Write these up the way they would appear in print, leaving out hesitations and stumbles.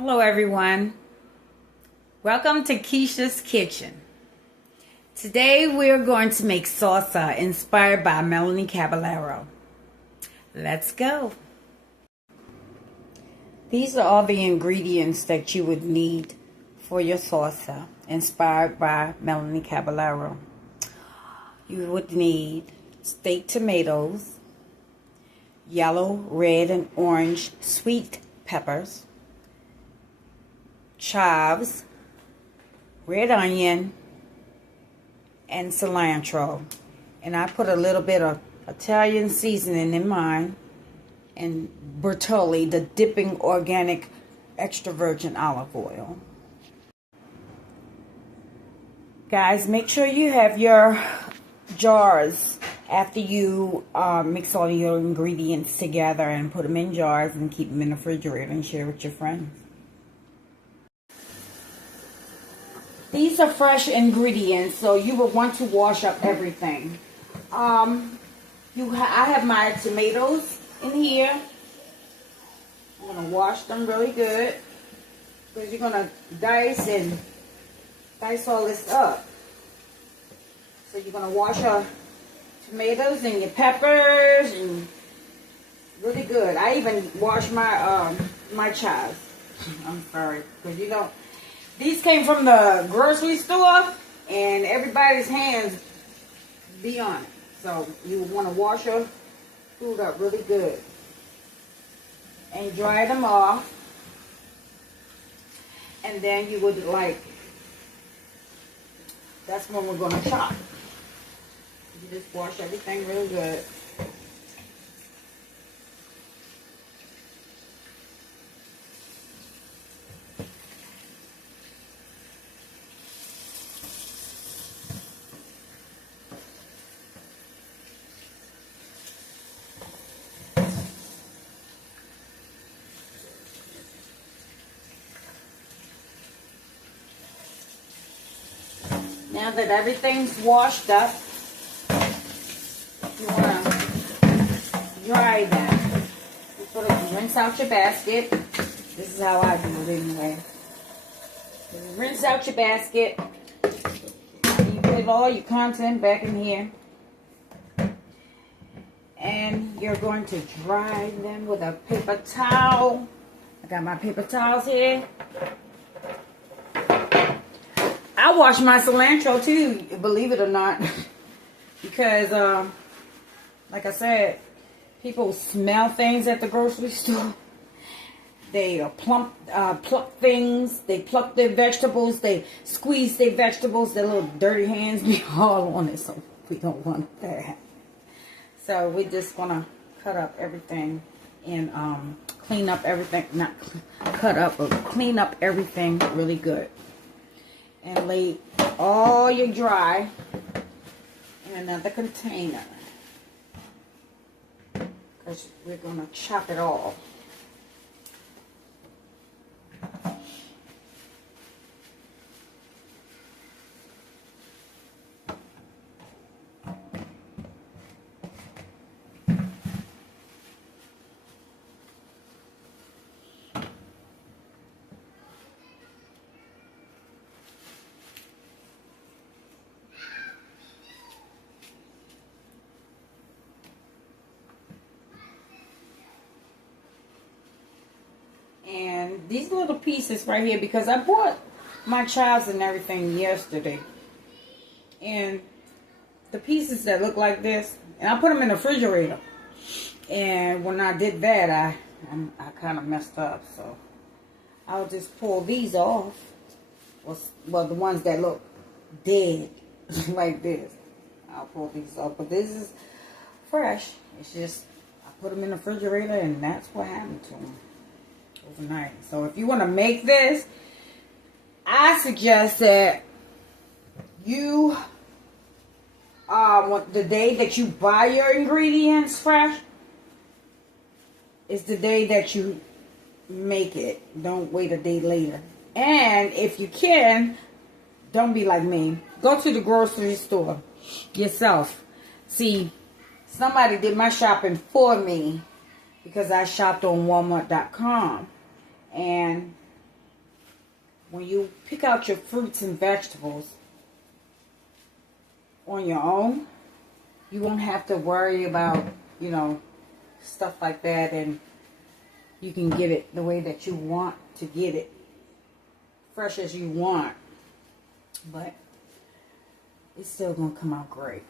Hello everyone. Welcome to Keisha's Kitchen. Today we're going to make salsa inspired by Melanie Caballero. Let's go. These are all the ingredients that you would need for your salsa inspired by Melanie Caballero. You would need steak tomatoes, yellow, red, and orange sweet peppers, chives, red onion, and cilantro. And I put a little bit of Italian seasoning in mine, and Bertolli, the dipping organic extra virgin olive oil. Guys, make sure you have your jars after you mix all your ingredients together and put them in jars and keep them in the refrigerator and share with your friends. These are fresh ingredients, so you will want to wash up everything. I have my tomatoes in here. I'm going to wash them really good because you're going to dice all this up. So you're going to wash your tomatoes and your peppers and really good. I even wash my my chives. I'm sorry, because you don't. These came from the grocery store, and everybody's hands be on it. So you want to wash your food up really good. And dry them off. And then you would that's when we're going to chop. You just wash everything real good. Now that everything's washed up, you want to dry them. You sort of rinse out your basket. This is how I do it anyway. Just rinse out your basket. You put all your content back in here. And you're going to dry them with a paper towel. I got my paper towels here. I wash my cilantro too, believe it or not, because like I said, people smell things at the grocery store. They pluck things, they pluck their vegetables, they squeeze their vegetables, their little dirty hands be all on it, so we don't want that. So we're just gonna cut up everything and clean up everything, not cut up, but clean up everything really good. And lay all your dry in another container, because we're going to chop it all. And these little pieces right here, because I bought my chives and everything yesterday. And the pieces that look like this, and I put them in the refrigerator. And when I did that, I kind of messed up. So I'll just pull these off. Well, the ones that look dead like this. I'll pull these off. But this is fresh. It's just, I put them in the refrigerator, and that's what happened to them overnight. So if you want to make this, I suggest that you the day that you buy your ingredients fresh is the day that you make it. Don't wait a day later. And if you can, don't be like me. Go to the grocery store yourself. See, somebody did my shopping for me because I shopped on Walmart.com. And when you pick out your fruits and vegetables on your own, you won't have to worry about, you know, stuff like that, and you can get it the way that you want to get it, fresh as you want, but it's still gonna come out great.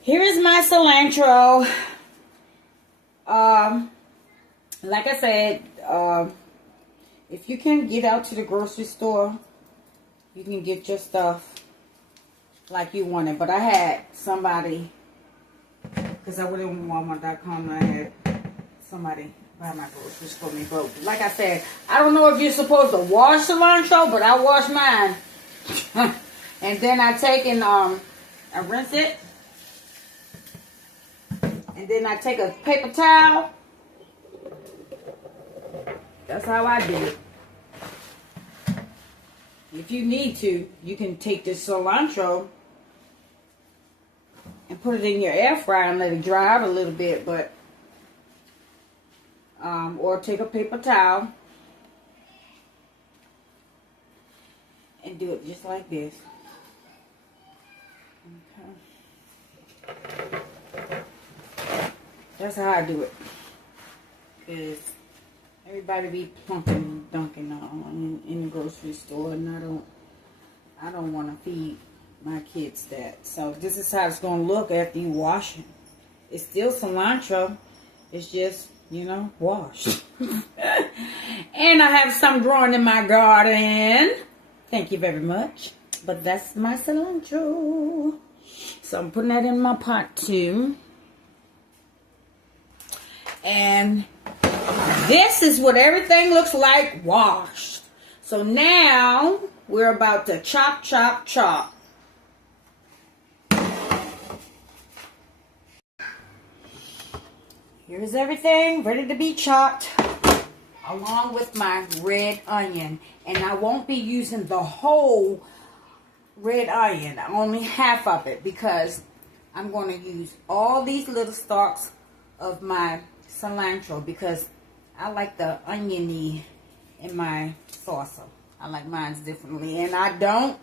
Here is my cilantro. Like I said, if you can get out to the grocery store, you can get your stuff like you want it. But I had somebody, because I went on Walmart.com, I had somebody buy my groceries for me. But like I said, I don't know if you're supposed to wash cilantro, but I wash mine. And then I take and I rinse it. And then I take a paper towel. That's how I do it. If you need to, you can take this cilantro and put it in your air fryer and let it dry out a little bit, but or take a paper towel and do it just like this. Okay. That's how I do it. Because everybody be plunking and dunking on in the grocery store, and I don't want to feed my kids that. So this is how it's going to look after you wash it. It's still cilantro. It's just, you know, washed. And I have some growing in my garden. Thank you very much. But that's my cilantro. So I'm putting that in my pot too. And this is what everything looks like washed. So now we're about to chop, chop, chop. Here's everything ready to be chopped, along with my red onion. And I won't be using the whole red onion, only half of it, because I'm going to use all these little stalks of my cilantro, because I like the oniony in my salsa. I like mine differently, and I don't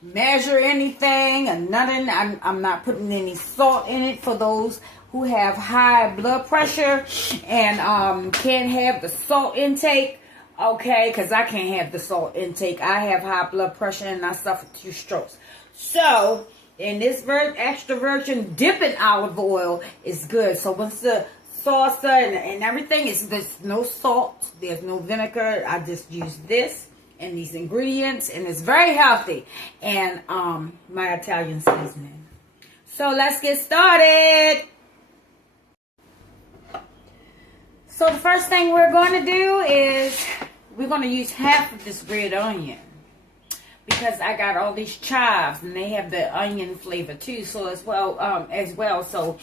measure anything or nothing. I'm not putting any salt in it for those who have high blood pressure and can't have the salt intake. Okay, because I can't have the salt intake. I have high blood pressure and I suffer 2 strokes. So in this extra virgin dipping olive oil is good. So once the salsa and everything, there's no salt, there's no vinegar. I just use this and these ingredients, and it's very healthy. And my Italian seasoning. So let's get started. So the first thing we're going to do is we're going to use half of this red onion, because I got all these chives and they have the onion flavor too. So as well. So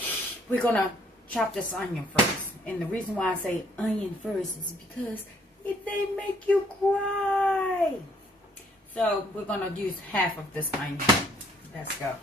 we're going to chop this onion first. And the reason why I say onion first is because they make you cry. So we're going to use half of this onion. Let's go.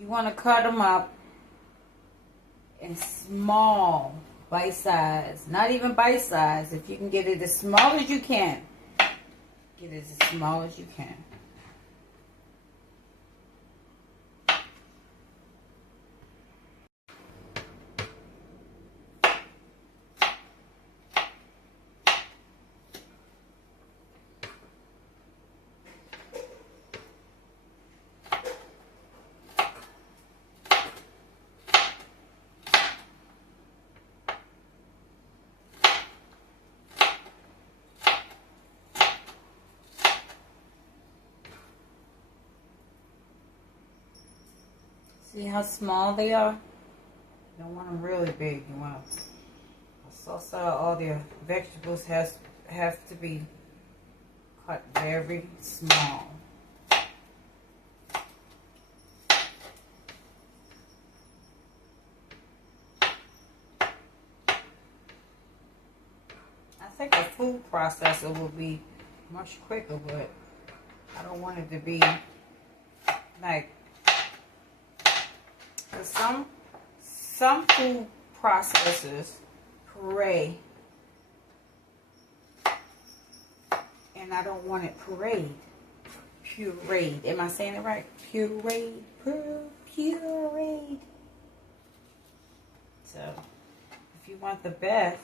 You want to cut them up in small bite size. Not even bite size. If you can get it as small as you can. Get it as small as you can. See how small they are? You don't want them really big. You want salsa, all the vegetables have to be cut very small. I think a food processor will be much quicker, but I don't want it to be like, some food processors puree, and I don't want it pureed. Am I saying it right? Pureed. So, if you want the best,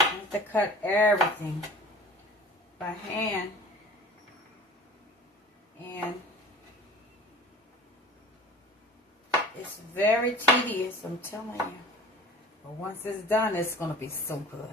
you have to cut everything by hand, and it's very tedious, I'm telling you. But once it's done, it's going to be so good.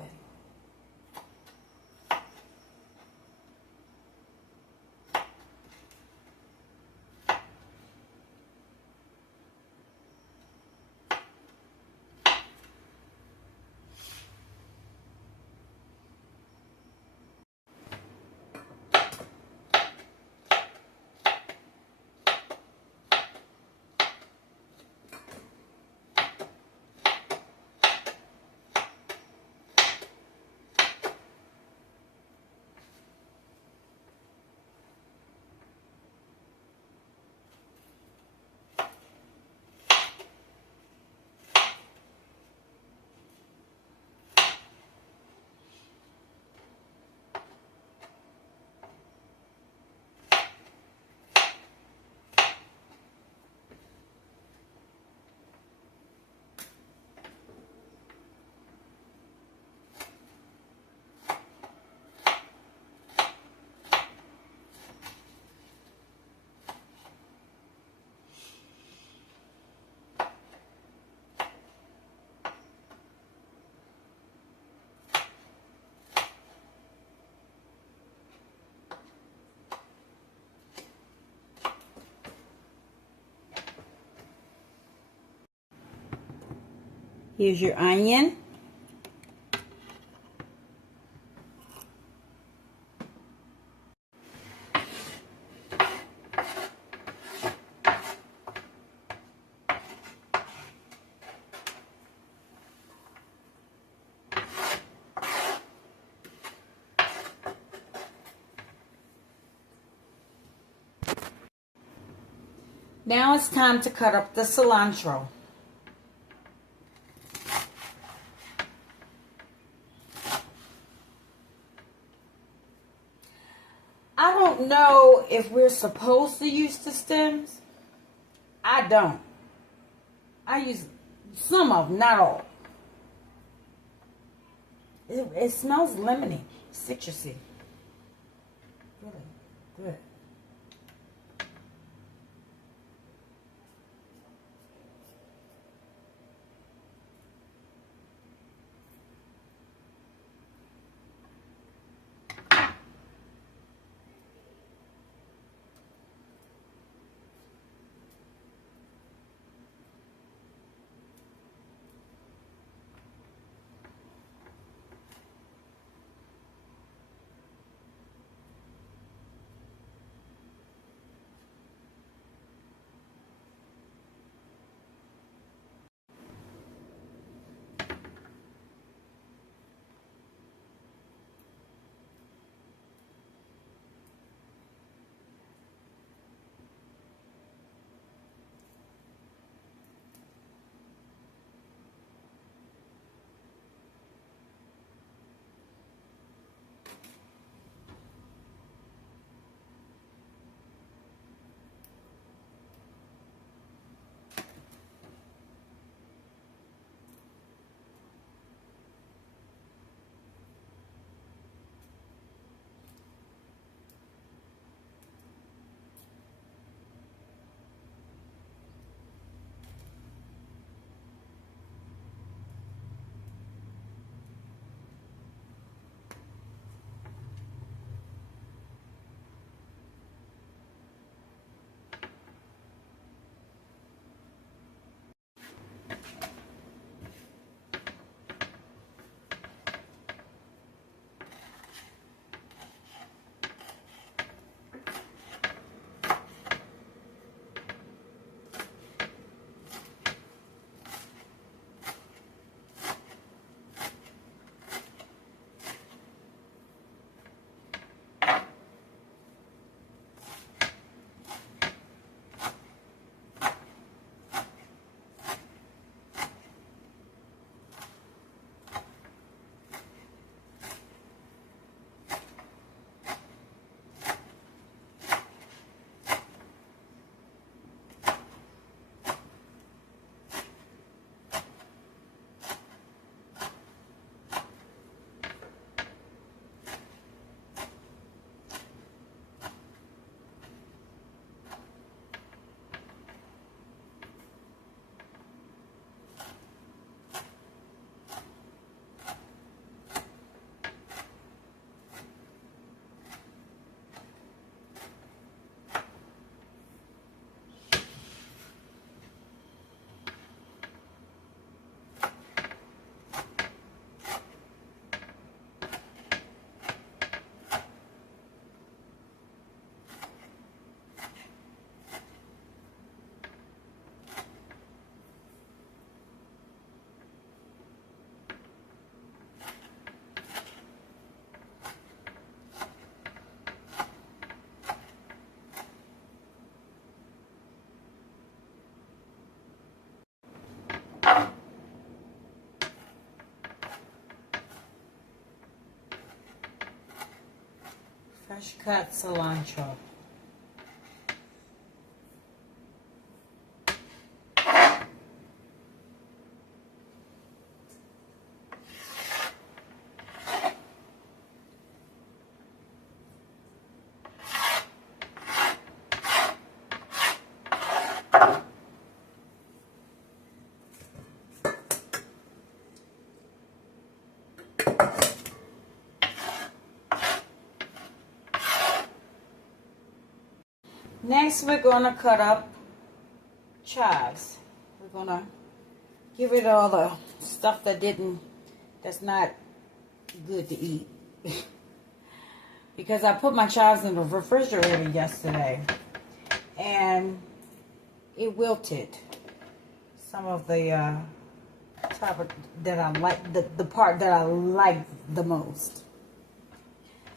Here's your onion. Now it's time to cut up the cilantro. I don't know if we're supposed to use the stems. I don't. I use some of them, not all. It smells lemony, citrusy. Really good. Fresh cut cilantro. Next, we're going to cut up chives. We're going to get rid of all the stuff that's not good to eat. Because I put my chives in the refrigerator yesterday and it wilted some of the top that I like, the part that I like the most.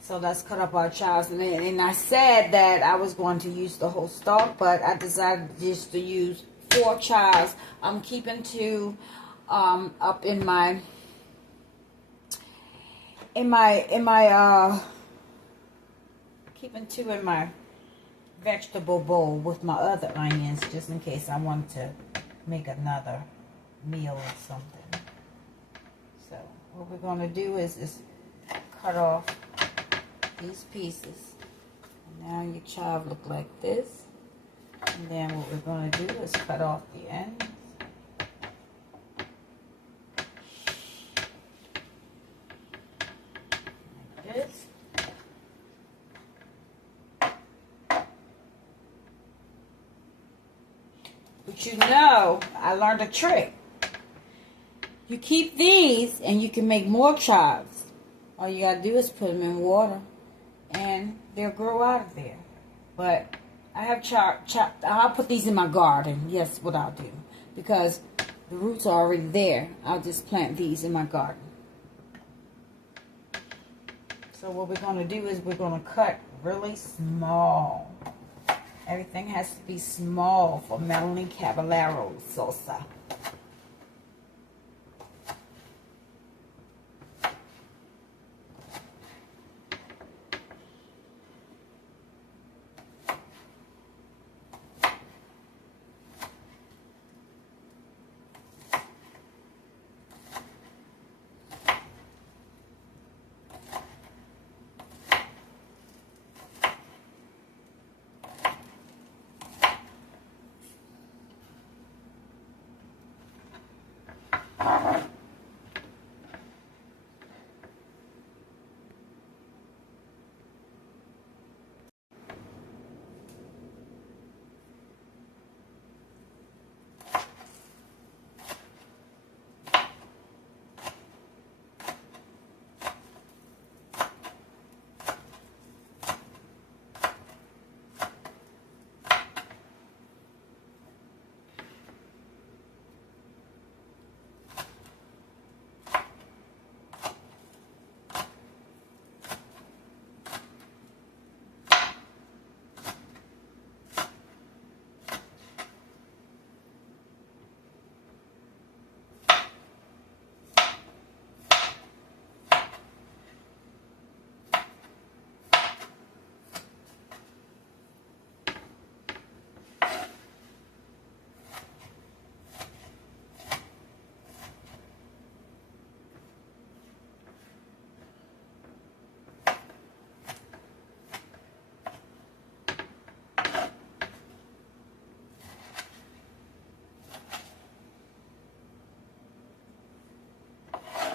So let's cut up our chives. And I said that I was going to use the whole stalk, but I decided just to use 4 chives. I'm keeping 2 up in my keeping 2 in my vegetable bowl with my other onions, just in case I want to make another meal or something. So what we're going to do is cut off these pieces. And now your chive look like this. And then what we're going to do is cut off the ends. Like this. But you know, I learned a trick. You keep these and you can make more chives. All you gotta do is put them in water and they'll grow out of there. But I have I'll put these in my garden. Yes, what I'll do. Because the roots are already there. I'll just plant these in my garden. So what we're going to do is we're going to cut really small. Everything has to be small for Melanie Caballero salsa.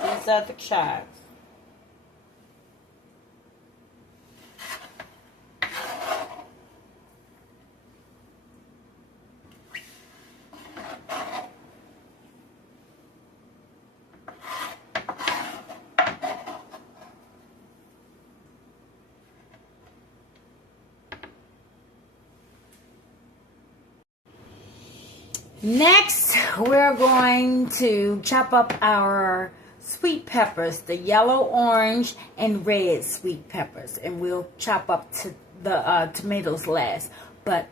These are the chives. Next, we're going to chop up our sweet peppers, the yellow, orange, and red sweet peppers. And we'll chop up to the tomatoes last. But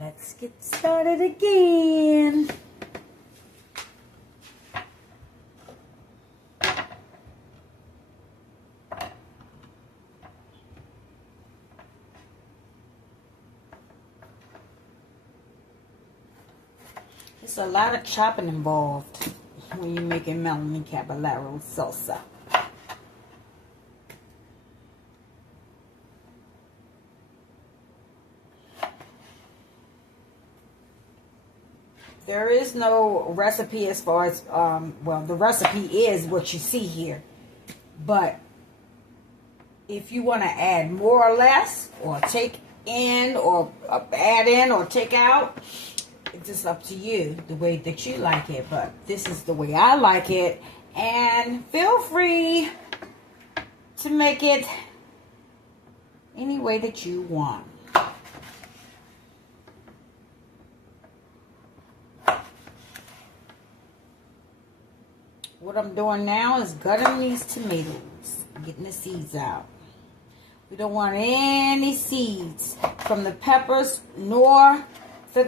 let's get started again. It's a lot of chopping involved when you're making melon caballero salsa. There is no recipe as far as, well, the recipe is what you see here. But if you want to add more or less, or take in, or add in, or take out, it's just up to you, the way that you like it. But this is the way I like it. And feel free to make it any way that you want. What I'm doing now is gutting these tomatoes, getting the seeds out. We don't want any seeds from the peppers nor the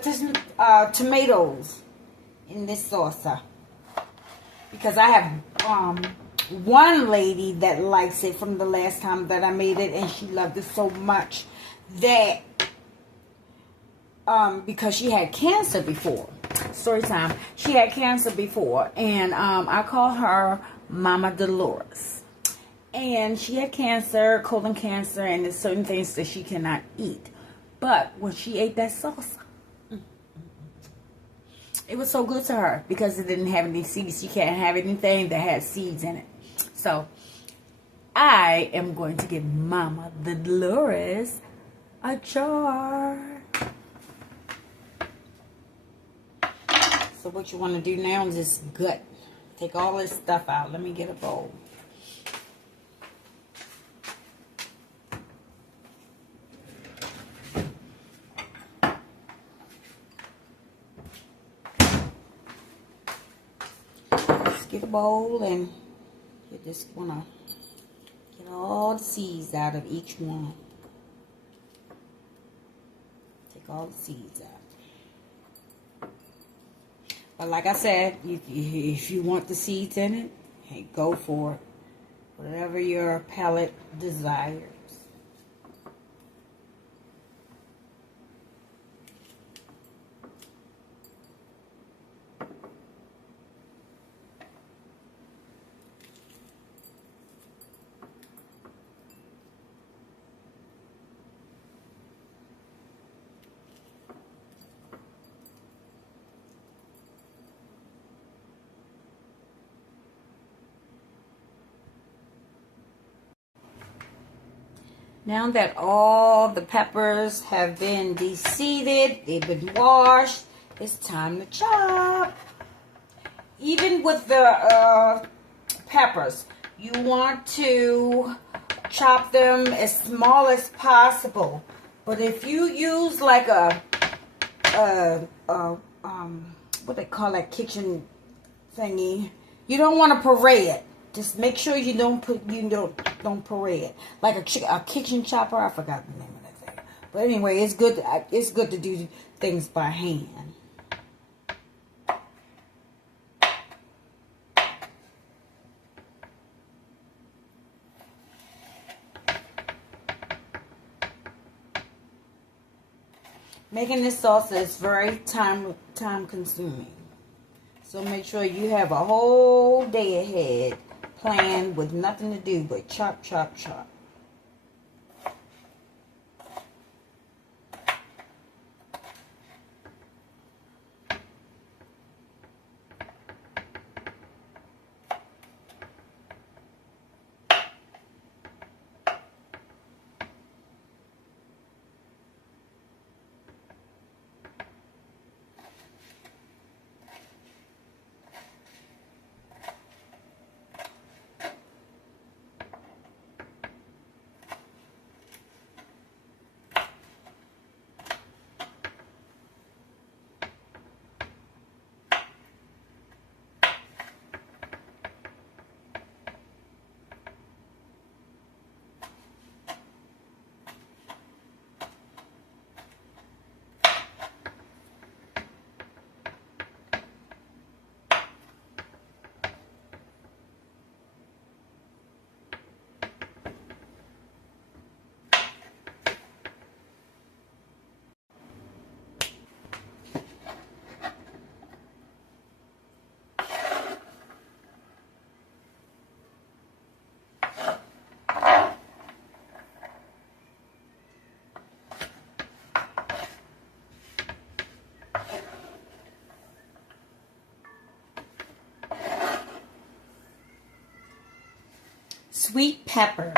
tomatoes in this salsa. Because I have one lady that likes it from the last time that I made it, and she loved it so much that because she had cancer before. Story time. She had cancer before, and I call her Mama Dolores. And she had cancer, colon cancer, and there's certain things that she cannot eat. But when she ate that salsa, it was so good to her because it didn't have any seeds. She can't have anything that has seeds in it. So I am going to give Mama Dolores a jar. So what you want to do now is just gut. Take all this stuff out. Let me get a bowl. Just get a bowl, and you just want to get all the seeds out of each one. Take all the seeds out. But like I said, if you want the seeds in it, hey, go for it. Whatever your palate desires. Now that all the peppers have been de-seeded, they've been washed, it's time to chop. Even with the peppers, you want to chop them as small as possible. But if you use like what they call that kitchen thingy, you don't want to puree it. Just make sure you don't puree it. Like a kitchen chopper. I forgot the name of that thing. But anyway, it's good. It's good to do things by hand. Making this salsa is very time consuming. So make sure you have a whole day ahead planned with nothing to do but chop, chop, chop. sweet peppers.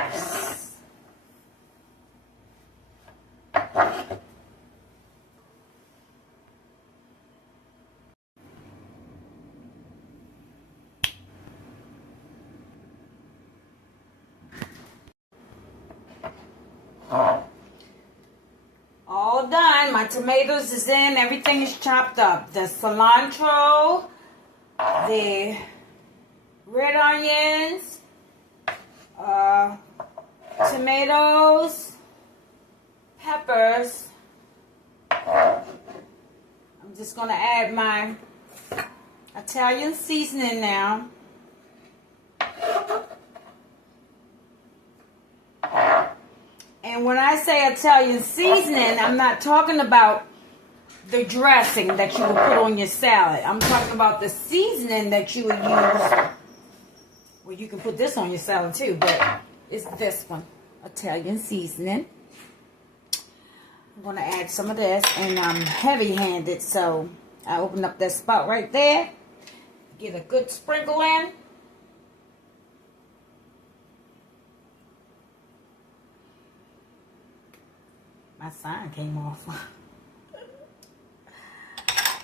All done. My tomatoes is in. Everything is chopped up. The cilantro, the red onions, tomatoes, peppers. I'm just going to add my Italian seasoning now. And when I say Italian seasoning, I'm not talking about the dressing that you would put on your salad. I'm talking about the seasoning that you would use. Well, you can put this on your salad too, but it's this one, Italian seasoning. I'm going to add some of this, and I'm heavy-handed, so I open up that spout right there, get a good sprinkle in. My sign came off.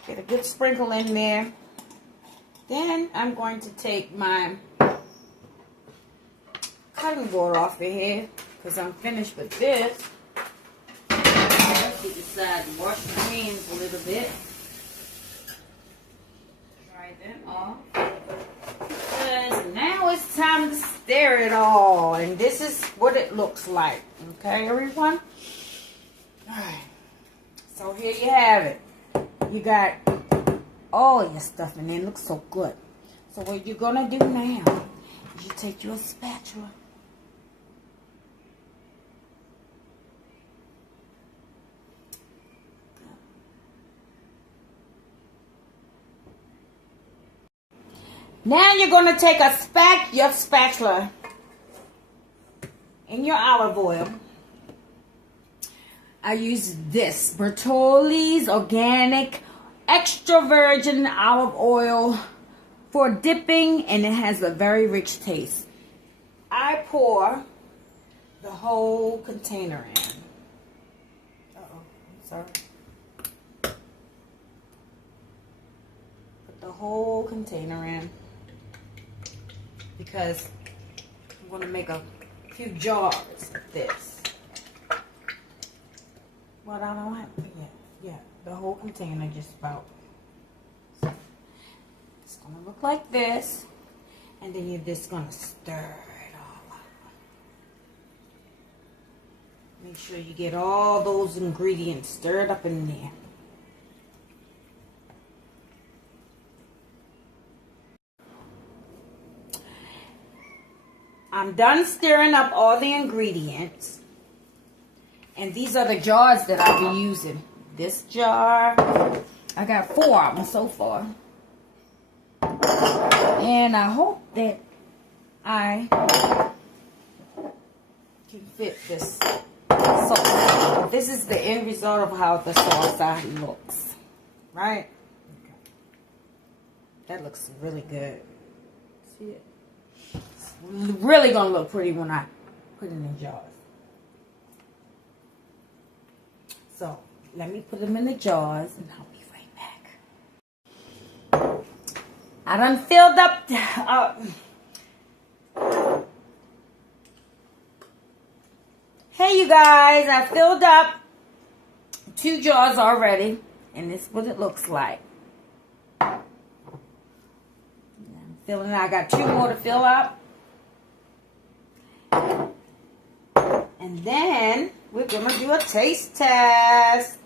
Get a good sprinkle in there. Then I'm going to take my cutting board off of here because I'm finished with this. Let's get aside and wash my hands a little bit. Dry them off. Because now it's time to stir it all. And this is what it looks like. Okay, everyone? Alright, so here you have it. You got all your stuff in there. It looks so good. So what you're going to do now is you take your spatula. Now you're going to take your spatula in your olive oil. I use this Bertolli's Organic Extra Virgin Olive Oil for dipping, and it has a very rich taste. I pour the whole container in. I'm sorry. Put the whole container in because I'm going to make a few jars of this. Well, I don't have to, yeah, the whole container just about. So it's going to look like this, and then you're just going to stir it all up. Make sure you get all those ingredients stirred up in there. I'm done stirring up all the ingredients. And these are the jars that I'll be using. This jar, I got 4 of them so far. And I hope that I can fit this salsa. This is the end result of how the salsa looks. Right? Okay. That looks really good. See it? It's really going to look pretty when I put it in jars. So, let me put them in the jars, and I'll be right back. I done filled up. Hey, you guys, I filled up 2 jars already, and this is what it looks like. I'm filling. I got 2 more to fill up. And then we're going to do a taste test.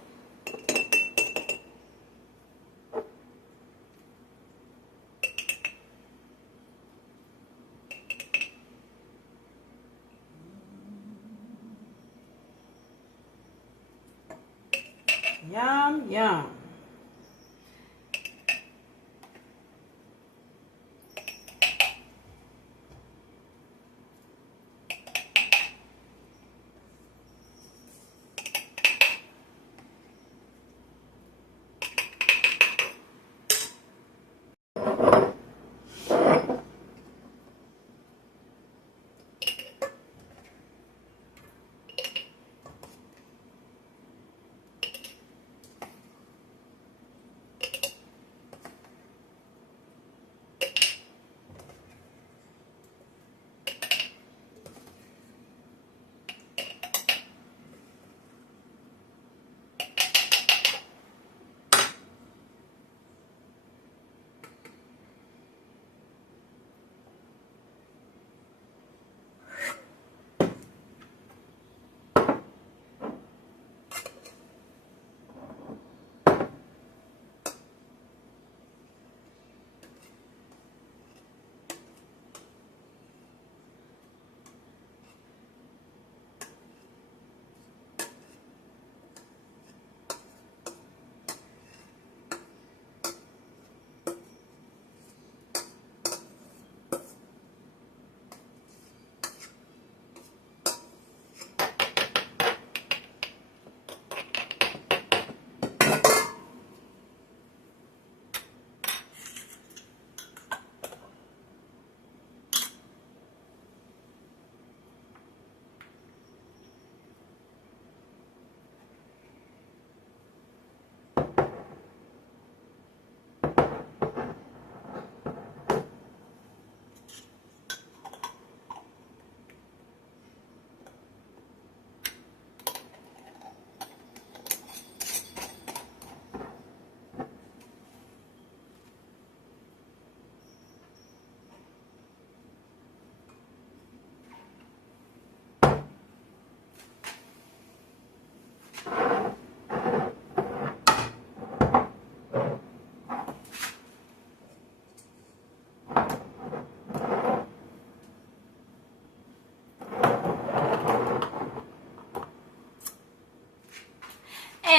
Yum, yum.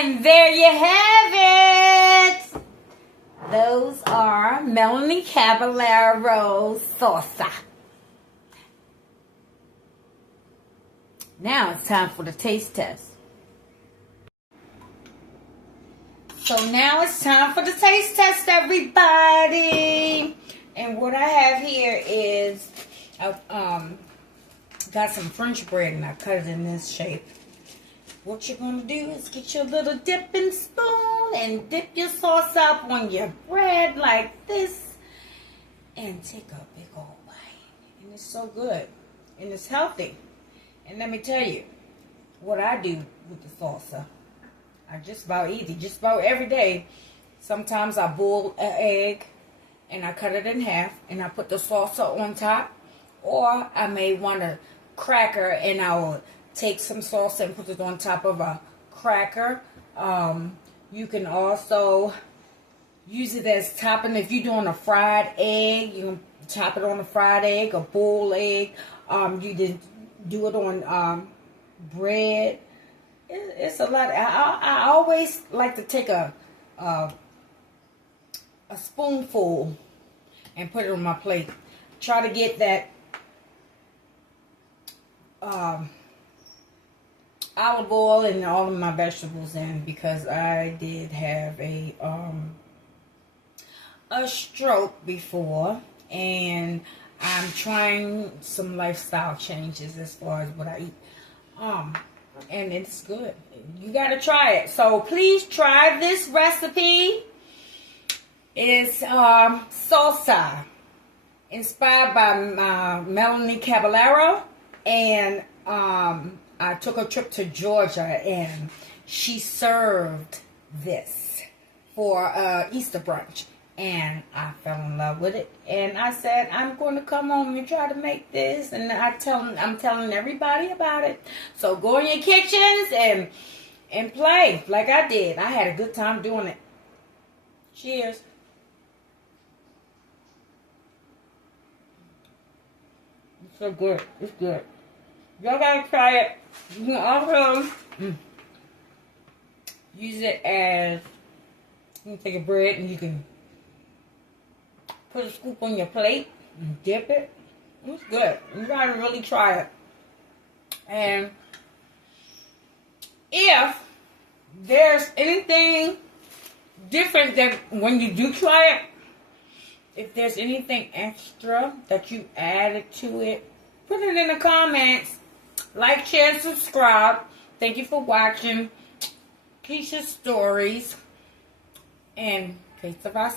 And there you have it. Those are Melanie Caballero's salsa. Now it's time for the taste test. So now it's time for the taste test, everybody. And what I have here is I've got some French bread and I cut it in this shape. What you're going to do is get your little dipping spoon and dip your sauce up on your bread like this. And take a big old bite. And it's so good. And it's healthy. And let me tell you what I do with the salsa. I just about eat it. Just about every day. Sometimes I boil an egg and I cut it in half. And I put the salsa on top. Or I may want a cracker and I will take some salsa and put it on top of a cracker. You can also use it as topping. If you're doing a fried egg, you can chop it on a fried egg, a boiled egg. You can do it on bread. It's a lot. I always like to take a spoonful and put it on my plate. Try to get that olive oil and all of my vegetables in, because I did have a stroke before, and I'm trying some lifestyle changes as far as what I eat. And it's good. You gotta try it. So please try this recipe. It's salsa, inspired by Melanie Caballero, and I took a trip to Georgia and she served this for Easter brunch. And I fell in love with it. And I said, I'm going to come home and try to make this. And I'm telling everybody about it. So go in your kitchens and play like I did. I had a good time doing it. Cheers. It's so good. It's good. Y'all gotta try it. You can also use it as, you can take a bread and you can put a scoop on your plate and dip it. It's good. You gotta really try it. And if there's anything different that when you do try it, if there's anything extra that you added to it, put it in the comments. Like, share, subscribe. Thank you for watching Keisha's Stories. And que ça va.